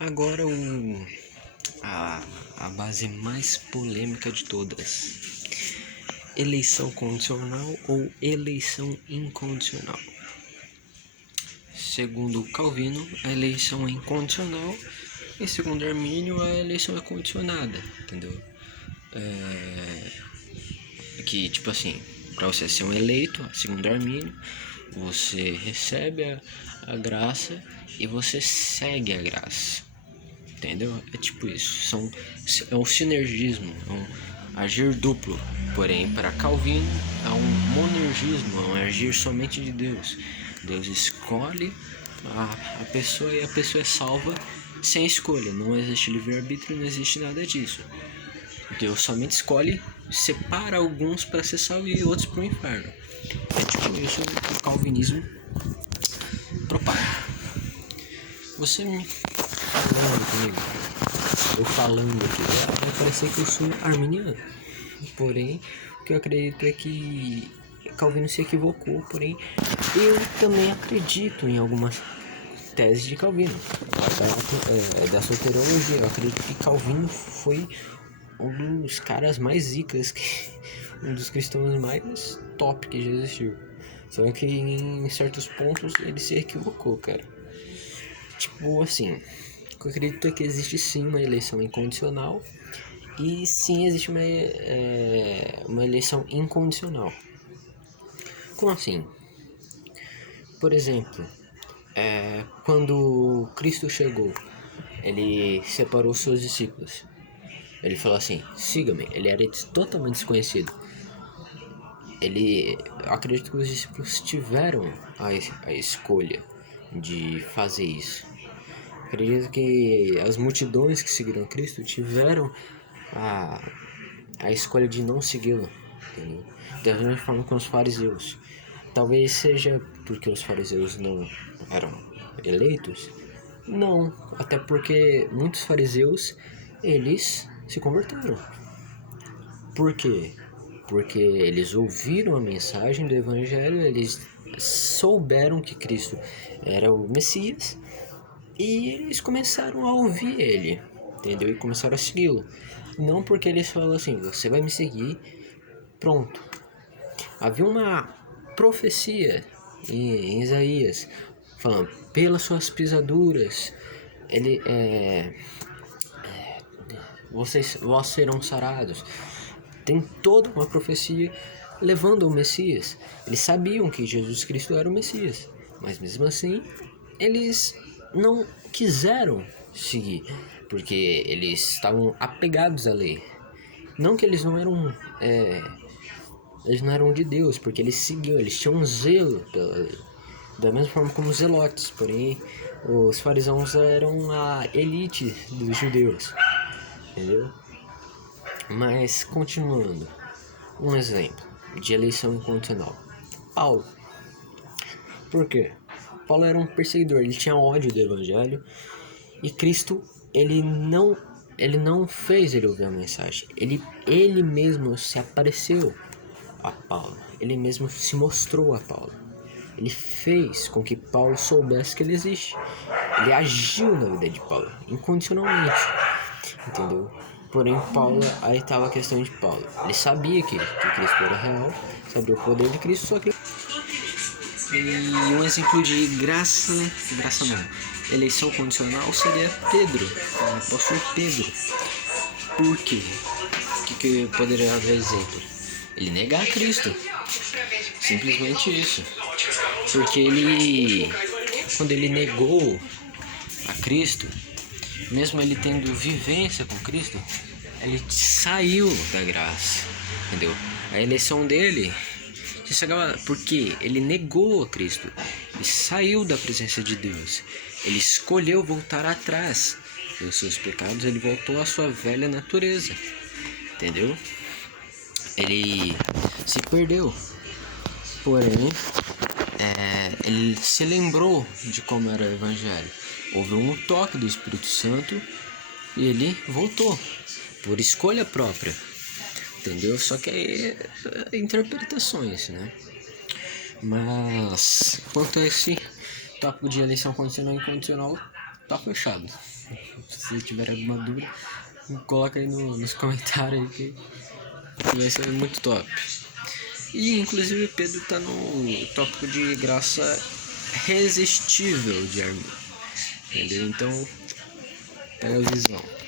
Agora a base mais polêmica de todas: eleição condicional ou eleição incondicional? Segundo Calvino, a eleição é incondicional, e segundo Armínio, a eleição é condicionada, entendeu? Que tipo assim, para você ser um eleito, segundo Armínio, você recebe a graça e você segue a graça, entendeu? É tipo isso, é um sinergismo, é um agir duplo. Porém, para Calvino, é um monergismo, é um agir somente de Deus. Deus escolhe a pessoa e a pessoa é salva sem escolha. Não existe livre-arbítrio, não existe nada disso. Deus somente escolhe, separa alguns para ser salvo e outros para o inferno. É tipo isso que o calvinismo propaga. Você me falando comigo, eu falando aqui, vai parecer que eu sou arminiano. Porém, o que eu acredito é que Calvino se equivocou. Porém, eu também acredito em algumas teses de Calvino, da soteriologia. Eu acredito que Calvino foi um dos caras mais zicas, um dos cristãos mais top que já existiu. Só que em certos pontos ele se equivocou, cara. Tipo assim, eu acredito é que existe sim uma eleição incondicional e sim existe uma eleição incondicional. Como assim? Por exemplo, quando Cristo chegou, ele separou seus discípulos. Ele falou assim: siga-me. Ele era totalmente desconhecido. Eu acredito que os discípulos tiveram a escolha de fazer isso. Acredito que as multidões que seguiram Cristo tiveram a escolha de não segui-lo, entendeu? Da mesma forma com os fariseus. Talvez seja porque os fariseus não eram eleitos? Não, até porque muitos fariseus, eles se converteram. Por quê? Porque eles ouviram a mensagem do Evangelho, eles souberam que Cristo era o Messias e eles começaram a ouvir ele, entendeu? E começaram a segui-lo. Não porque eles falaram assim: você vai me seguir, pronto. Havia uma profecia em Isaías falando: pelas suas pisaduras vós serão sarados. Tem toda uma profecia levando ao Messias. Eles sabiam que Jesus Cristo era o Messias, mas mesmo assim eles não quiseram seguir, porque eles estavam apegados à lei. Não que eles não eram de Deus, porque eles seguiam, eles tinham um zelo pela lei, da mesma forma como os zelotes. Porém, os fariseus eram a elite dos judeus, entendeu? Mas continuando, um exemplo de eleição incondicional: Paulo. Por quê? Paulo era um perseguidor, ele tinha ódio do evangelho, e Cristo ele não fez ele ouvir a mensagem. Ele mesmo se apareceu a Paulo, ele mesmo se mostrou a Paulo. Ele fez com que Paulo soubesse que ele existe. Ele agiu na vida de Paulo incondicionalmente, entendeu? Porém, Paulo, aí estava a questão de Paulo. Ele sabia que Cristo era real, sabia o poder de Cristo, só que... E um exemplo de graça não, eleição condicional seria Pedro, o apóstolo Pedro. Por quê? O que eu poderia dar exemplo? Ele negar Cristo. Simplesmente isso. Porque quando ele negou a Cristo, mesmo ele tendo vivência com Cristo, ele saiu da graça, entendeu? A eleição dele se chegava porque ele negou a Cristo, ele saiu da presença de Deus, ele escolheu voltar atrás dos seus pecados, ele voltou à sua velha natureza, entendeu? Ele se perdeu, porém ele se lembrou de como era o Evangelho. Houve um toque do Espírito Santo e ele voltou por escolha própria, entendeu? Só que é interpretações, né? Mas quanto a esse tópico de eleição condicional e incondicional, tá fechado. Se tiver alguma dúvida, coloca aí nos comentários aí que vai ser muito top. E inclusive o Pedro tá no tópico de graça resistível de Armin, entendeu? Então pega a visão.